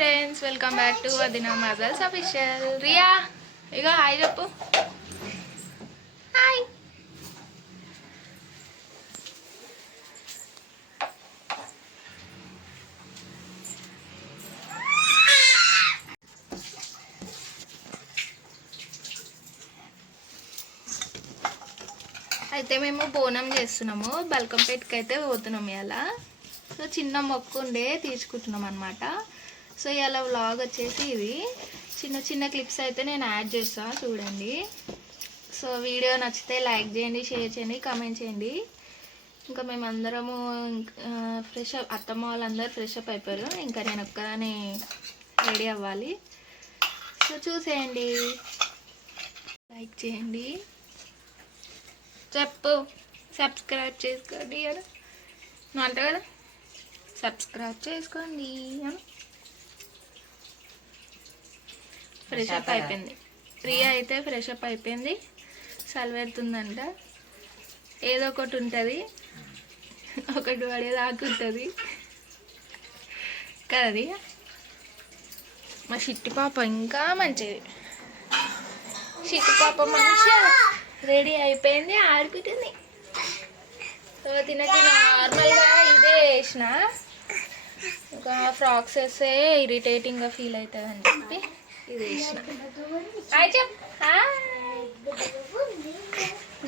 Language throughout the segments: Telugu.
ఫ్రెండ్స్, వెల్కమ్ బ్యాక్ టు వదినా మజల్స్ అఫీషియల్. రియా ఇక హాయ్ చెప్పు. హాయ్. అయితే మేము బోనం చేస్తున్నాము, బల్కంపేటకి అయితే పోతున్నాము ఇలా. సో చిన్న మొక్కు ఉండే తీసుకుంటున్నాం అనమాట. సో ఇలా వ్లాగ్ వచ్చేసి ఇది చిన్న చిన్న క్లిప్స్ అయితే నేను యాడ్ చేస్తాను చూడండి. సో వీడియో నచ్చితే లైక్ చేయండి, షేర్ చేయండి, కామెంట్ చేయండి. ఇంకా మేమందరము ఫ్రెష్ అప్, అత్తమ్మ వాళ్ళందరూ ఫ్రెష్ అప్ అయిపోయారు. ఇంకా నేను ఒక్కదాన్ని రెడీ అవ్వాలి. సో చూసేయండి, లైక్ చేయండి, చెప్పు సబ్స్క్రైబ్ చేసుకోండి అని నువ్వు అంట కదా, సబ్స్క్రైబ్ చేసుకోండి అని. ఫ్రెష్ అప్ అయిపోయింది, రియా అయితే ఫ్రెష్ అప్ అయిపోయింది. సలవెడుతుందంట, ఏదో ఒకటి ఉంటుంది, ఒకటి పడేదాకా ఉంటుంది కదా రియా. మా చిట్టి పాప ఇంకా మంచిది, చిట్టి పాప మంచిగా రెడీ అయిపోయింది, ఆడుకుంటుంది. సో తినకి నార్మల్గా ఇదే వేసిన, ఇంకా ఫ్రాక్స్ వేస్తే ఇరిటేటింగ్గా ఫీల్ అవుతుంది అని చెప్పి ఇది వేసిన.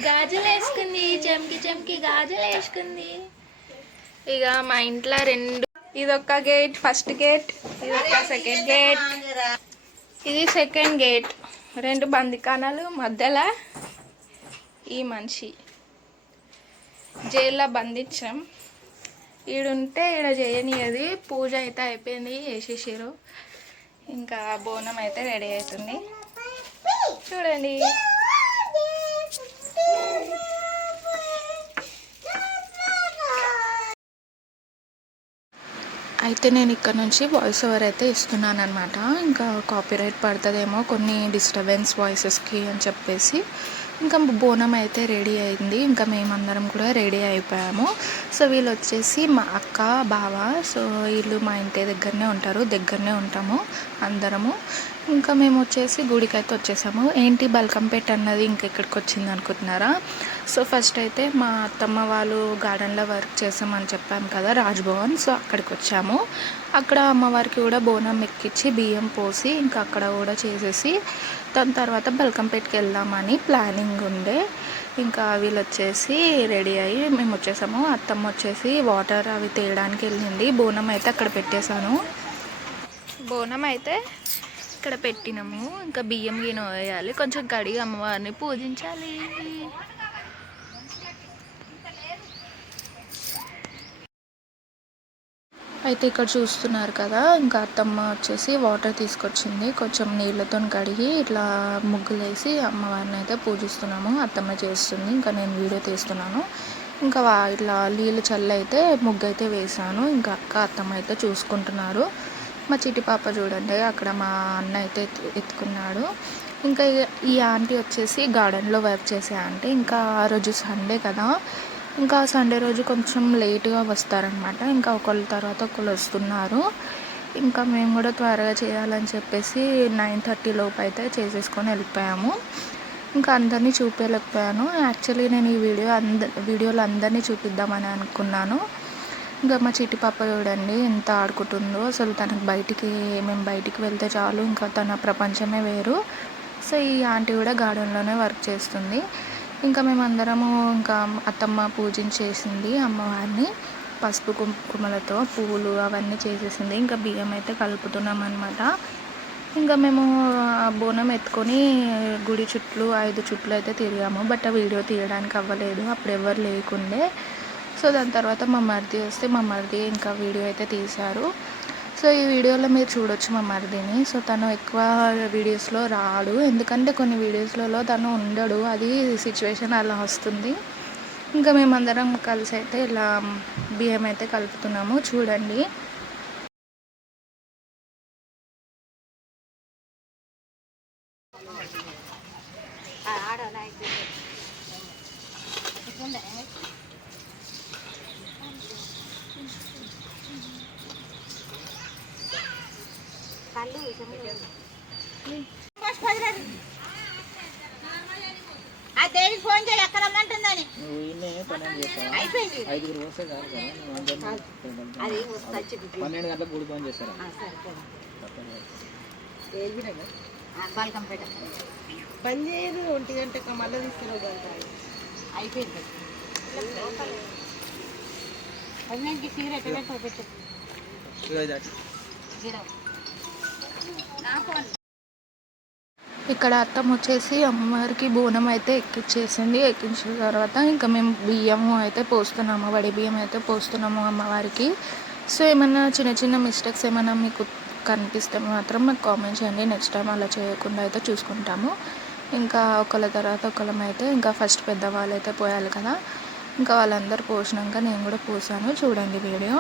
గాజులు వేసుకుంది, చెంకి చెంకి గాజులు వేసుకుంది. ఇక మా ఇంట్లో రెండు, ఇదొక గేట్, ఫస్ట్ గేట్, ఇదొక సెకండ్ గేట్, ఇది సెకండ్ గేట్. రెండు బందికానాలు, మధ్యలో ఈ మనిషి జైల్లో బంధించాం. ఈడుంటే ఈడ చేయనియది. పూజ అయితే అయిపోయింది, వేసేసారు. ఇంకా బోనం అయితే రెడీ అవుతుంది చూడండి. అయితే నేను ఇక్కడ నుంచి వాయిస్ ఓవర్ అయితే ఇస్తున్నాను అనమాట. ఇంకా కాపీరైట్ పడుతుందేమో కొన్ని డిస్టర్బెన్స్ వాయిసెస్కి అని చెప్పేసి. ఇంకా బోనం అయితే రెడీ అయింది, ఇంకా మేమందరం కూడా రెడీ అయిపోయాము. సో వీళ్ళు వచ్చేసి మా అక్క, బావ. సో వీళ్ళు మా ఇంటి దగ్గరనే ఉంటారు, దగ్గరనే ఉంటాము అందరము. ఇంకా మేము వచ్చేసి గుడికి అయితే వచ్చేసాము. ఏంటి బల్కంపేట అన్నది ఇంకెక్కడికి వచ్చింది అనుకుంటున్నారా? సో ఫస్ట్ అయితే మా అత్తమ్మ వాళ్ళు గార్డెన్లో వర్క్ చేసామని చెప్పాము కదా, రాజ్భవన్. సో అక్కడికి వచ్చాము. అక్కడ అమ్మవారికి కూడా బోనం ఎక్కించి బియ్యం పోసి ఇంకా అక్కడ కూడా చేసేసి దాని తర్వాత బల్కంపేటకి వెళ్దామని ప్లానింగ్ ఉండే. ఇంకా వీళ్ళు వచ్చేసి రెడీ అయ్యి మేము వచ్చేసాము. అత్తమ్మ వచ్చేసి వాటర్ అవి తేయడానికి వెళ్ళింది. బోనం అయితే అక్కడ పెట్టేశాను. బోనం అయితే ఇక్కడ పెట్టినాము. ఇంకా బియ్యం గిన వేయాలి, కొంచెం కడిగి అమ్మవారిని పూజించాలి. అయితే ఇక్కడ చూస్తున్నారు కదా, ఇంకా అత్తమ్మ వచ్చేసి వాటర్ తీసుకొచ్చింది. కొంచెం నీళ్ళతో కడిగి ఇట్లా ముగ్గులు వేసి అమ్మవారిని అయితే పూజిస్తున్నాము. అత్తమ్మ చేస్తుంది, ఇంకా నేను వీడియో తీస్తున్నాను. ఇంకా ఇట్లా నీళ్ళు చల్లి అయితే ముగ్గు అయితే వేసాను. ఇంకా అక్క, అత్తమ్మ అయితే చూసుకుంటున్నారు. మా చిట్టి పాప చూడండి అక్కడ మా అన్న అయితే ఎత్తుకున్నాడు. ఇంకా ఈ ఆంటీ వచ్చేసి గార్డెన్లో వర్క్ చేసే ఆంటీ. ఇంకా ఆ రోజు సండే కదా, ఇంకా సండే రోజు కొంచెం లేట్గా వస్తారనమాట. ఇంకా ఒకళ్ళ తర్వాత ఒకళ్ళు వస్తున్నారు. ఇంకా మేము కూడా త్వరగా చేయాలని చెప్పేసి 9:30 లోపు అయితే చేసేసుకొని వెళ్ళిపోయాము. ఇంకా అందరినీ చూపించలేకపోయాను. యాక్చువల్లీ నేను ఈ వీడియోలో అందరినీ చూపిద్దామని అనుకున్నాను. ఇంకా మా చిట్టి పాప చూడండి ఎంత ఆడుకుంటుందో. అసలు తనకు మేము బయటికి వెళ్తే చాలు, ఇంకా తన ప్రపంచమే వేరు. సో ఈ ఆంటీ కూడా గార్డెన్లోనే వర్క్ చేస్తుంది. ఇంకా మేమందరము, ఇంకా అత్తమ్మ పూజించేసింది అమ్మవారిని పసుపు కుంకుమలతో, పువ్వులు అవన్నీ చేసేసింది. ఇంకా బియ్యం అయితే కలుపుతున్నాం అనమాట. ఇంకా మేము బోనం ఎత్తుకొని గుడి చుట్టూ 5 చుట్లు అయితే తిరిగాము. బట్ ఆ వీడియో తీయడానికి అవ్వలేదు, అప్పుడు ఎవరు లేకుండే. సో దాని తర్వాత మా మరిది వస్తే మా మరిది ఇంకా వీడియో అయితే తీశారు. సో ఈ వీడియోలో మీరు చూడొచ్చు మా మరిదిని. సో తను ఎక్కువ వీడియోస్లో రాడు, ఎందుకంటే కొన్ని వీడియోస్లలో తను ఉండడు, అది సిచ్యువేషన్ అలా వస్తుంది. ఇంకా మేమందరం కలిసి అయితే ఇలా బియ్యం అయితే కలుపుతున్నాము చూడండి. దేవికి ఫోన్ చేయి ఎక్కడ రమ్మంటుందని. అయిపోయింది 12 గంటలకు గుడి ఫోన్ చేస్తారా? బాల్కంపేట పని చేయదు 1 గంటకు మళ్ళీ తీసుకురావు. అయిపోయింది. అన్నింటికి సిగరెట్ పెట్టు. ఇక్కడ అత్తమ్మ వచ్చేసి అమ్మవారికి బోనం అయితే ఎక్కించేసింది. ఎక్కించిన తర్వాత ఇంకా మేము బియ్యము అయితే పోస్తున్నాము, వడి బియ్యం అయితే పోస్తున్నాము అమ్మవారికి. సో ఏమన్నా చిన్న చిన్న మిస్టేక్స్ ఏమైనా మీకు కనిపిస్తే మాత్రం నాకు కామెంట్ చేయండి. నెక్స్ట్ టైం అలా చేయకుండా అయితే చూసుకుంటాము. ఇంకా ఒకళ్ళ తర్వాత ఒకళ్ళమైతే ఇంకా ఫస్ట్ పెద్దవాళ్ళు అయితే పోయాలి కదా, ఇంకా వాళ్ళందరూ పోసినాక నేను కూడా పోసాను. చూడండి వీడియో.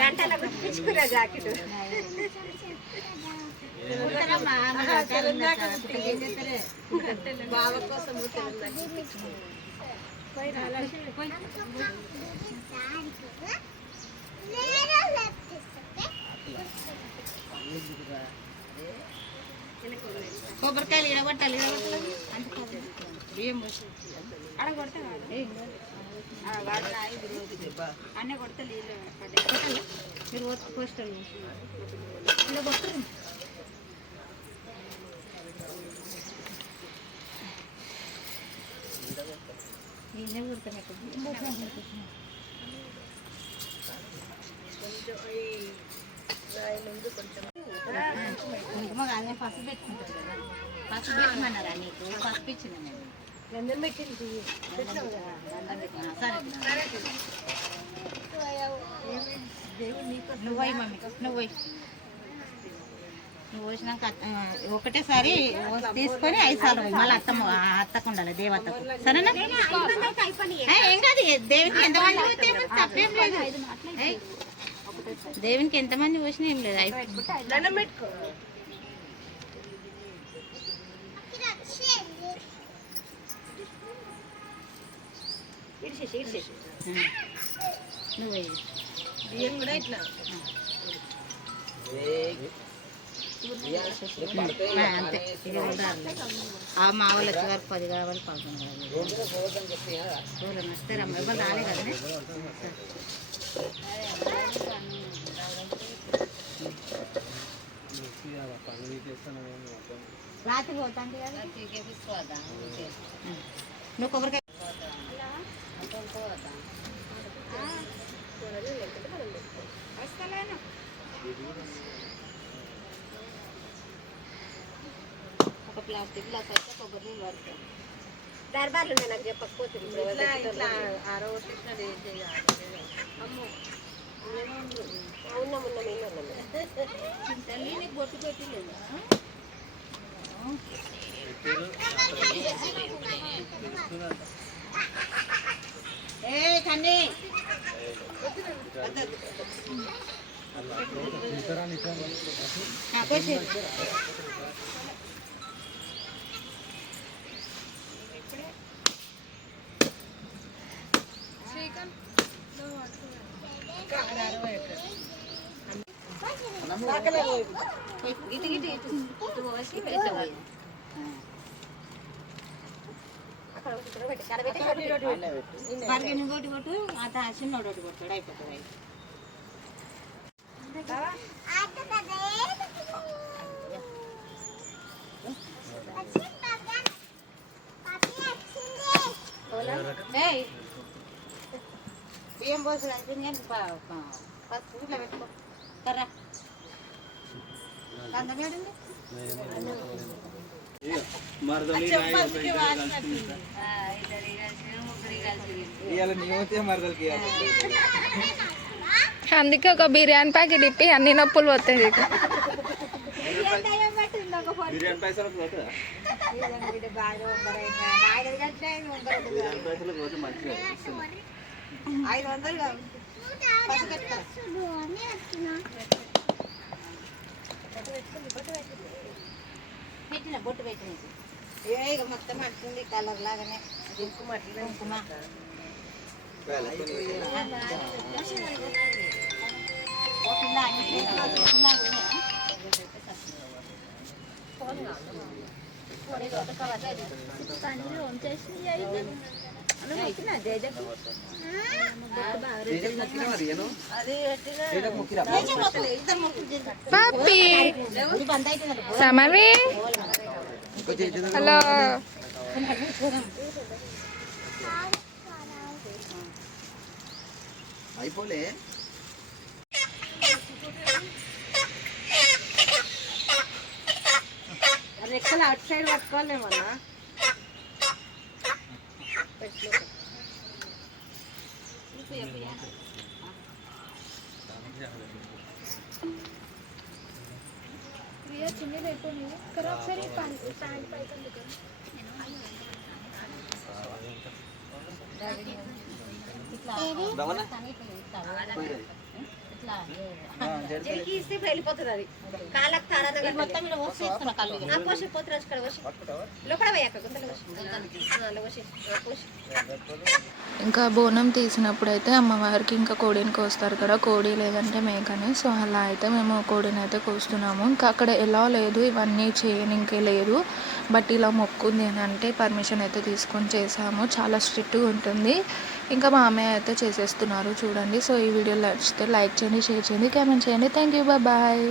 గంటల గుర్తించుకురా జాకెట్ బావ కోసం కొబ్బరికాయలు ఇడగొట్టాలి. బియ్యం అడ కొడతా అన్నీ కొడతా మీరు పోస్టల్ ఇలా కొట్టరు. నేనే కొడతాను. కుంకుమ కాదే పసుపు పెట్టుకుంటారు కదా, పసుపు పెట్టమన్నారా నీకు? పసుపు ఇచ్చిన నేను గంధం పెట్టింది. నువ్వు మమ్మీ నువ్వు పోసినాక ఒకటేసారి తీసుకొని 5 సార్లు మళ్ళీ అత్తకుండాలి దేవతకు. సరేనా? ఏం కాదు. దేవికి ఎంతమంది తప్పేం లేదు. దేవునికి ఎంతమంది పోసినా ఏం లేదు. నువ్వు బియ్యం కూడా ఇట్లా అంతే. ఆ మా వాళ్ళు వచ్చే వరకు 10 కావాలి, 11 కావాలి. వస్తారమ్మ ఎవరు రాలే కదా. రాత్రి పోతాండి కదా నువ్వు కొబ్బరికాయ ఒక ప్లాస్టిక్ గ్లాస్ అయితే కొబ్బరి నీళ్ళు పడతాయి. దర్బార్లు నాకు చెప్పకపోతే తల్లి నీకు బొట్టు పెట్టలేదా? ఏ కన్నీ ఇటు ఇటు ఇటు పోసి పెట్టవాలి. బర్గని కొట్టి కొట్టు, అత చిన్నోడు ఒకటి కొట్టాడు, అయిపోతుంది. బియ్యం పోసి ఫస్ట్ ఇట్లా పెట్టుకో కర్రా కందమేడండి. అందుకే ఒక బిర్యానీ ప్యాకెట్ ఇప్పి అన్ని నొప్పులు పోతాయి. పెట్టిన బొట్టు పెట్టిన ఇక మొత్తం అంటుంది కలర్ లాగానే కుంకుమ కుంకుమ పాపి సమర్వి హలో అయిపోలే రెక్కలు అటు సైడ్ పట్టుకోలేమన్నా ఇస్తే వెళ్ళిపోతుంది అది కాళ్ళకు తారాత మొత్తం ఇక్కడ పోసి ఇస్తున్నా కళ్ళు పోసి పోతురాజు ఇక్కడ పోసి లోపల పోయాక ఇంకా బోనం తీసినప్పుడు అయితే అమ్మవారికి ఇంకా కోడిని కోస్తారు కదా, కోడి లేదంటే మేకని. సో అలా అయితే మేము కోడిని అయితే కోస్తున్నాము. ఇంకా అక్కడ ఎలా లేదు, ఇవన్నీ చేయనికే లేదు, బట్ ఇలా మొక్కుంది అని అంటే పర్మిషన్ అయితే తీసుకొని చేసాము. చాలా స్ట్రిక్ట్గా ఉంటుంది. ఇంకా మా అమ్మాయి అయితే చేసేస్తున్నారు చూడండి. సో ఈ వీడియో నచ్చితే లైక్ చేయండి, షేర్ చేయండి, కామెంట్ చేయండి. Thank you, bye.